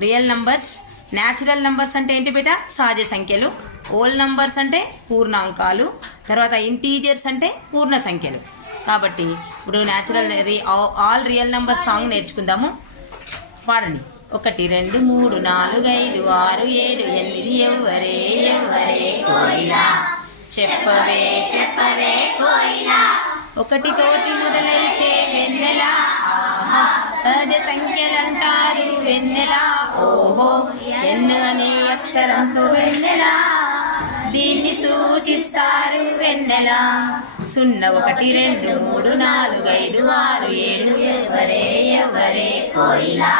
Real numbers. Natural numbers అంటే ఏంటి బేటా? సహజ సంఖ్యలు. ఓల్ నంబర్స్ అంటే పూర్ణాంకాలు. తర్వాత ఇంటీజర్స్ అంటే పూర్ణ సంఖ్యలు. కాబట్టి ఇప్పుడు ఆల్ రియల్ నంబర్స్ సాంగ్ నేర్చుకుందాము. పాడండి. 1 2 3 4 5 6 7 8 ఎవ్వరే ఎవ్వరే కోయిలా చెప్పవే చెప్పవే కోయిలా. 1 తోటి మొదలైతే వెన్నెల ఆహా సహజ సంఖ్యలంటారు వెన్నెల ఓహో. ఎన్ అనే అక్షరంతో వెన్నెల దీన్ని సూచిస్తారు వెన్నెల. 0 1 2 3 4 5 6 7 ఎవ్వరే ఎవ్వరే కోయిలా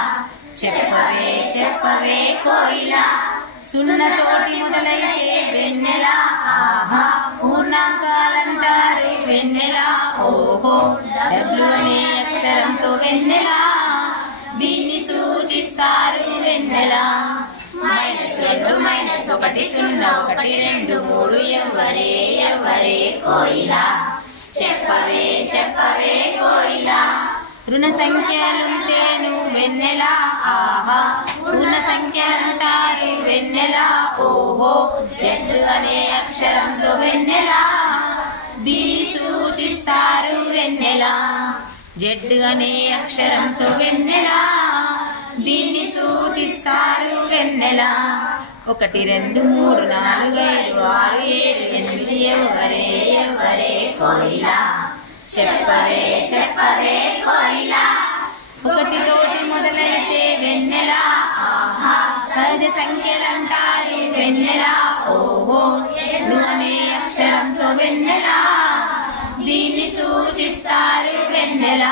చెప్పవే చెప్పవే కోయిలా. 0 తోటి మొదలైతే వెన్నెల ఆహా పూర్ణాంకాలంటారు వెన్నెల ఓహో. డబ్ల్యూ అనే అక్షరంతో వెన్నెల దీన్ని సూచిస్తారు వెన్నెల. -2 -1 0 1 2 3 ఎవ్వరే ఎవ్వరే కోయిలా చెప్పవే చెప్పవే కోయిలా. రుణ సంఖ్యలుంటేను వెన్నెల ఆహా పూర్ణ సంఖ్యలంటారు వెన్నెల ఓహో. జెడ్ అనే అక్షరంతో వెన్నెల దీన్ని సూచిస్తారు వెన్నెల. జెడ్ అనే అక్షరంతో వెన్నెల దీన్ని సూచిస్తారు వెన్నెల. 1 2 3 4 5 6 7 8 ఎవ్వరే ఎవ్వరే కోయిలా చెప్పవే చెప్పవే కోయిలా. 1 తోటి మొదలైతే వెన్నెల ఆహా సహజ సంఖ్యలంటారు వెన్నెల ఓహో. అనే అక్షరంతో వెన్నెల దీన్ని సూచిస్తారు వెన్నెల.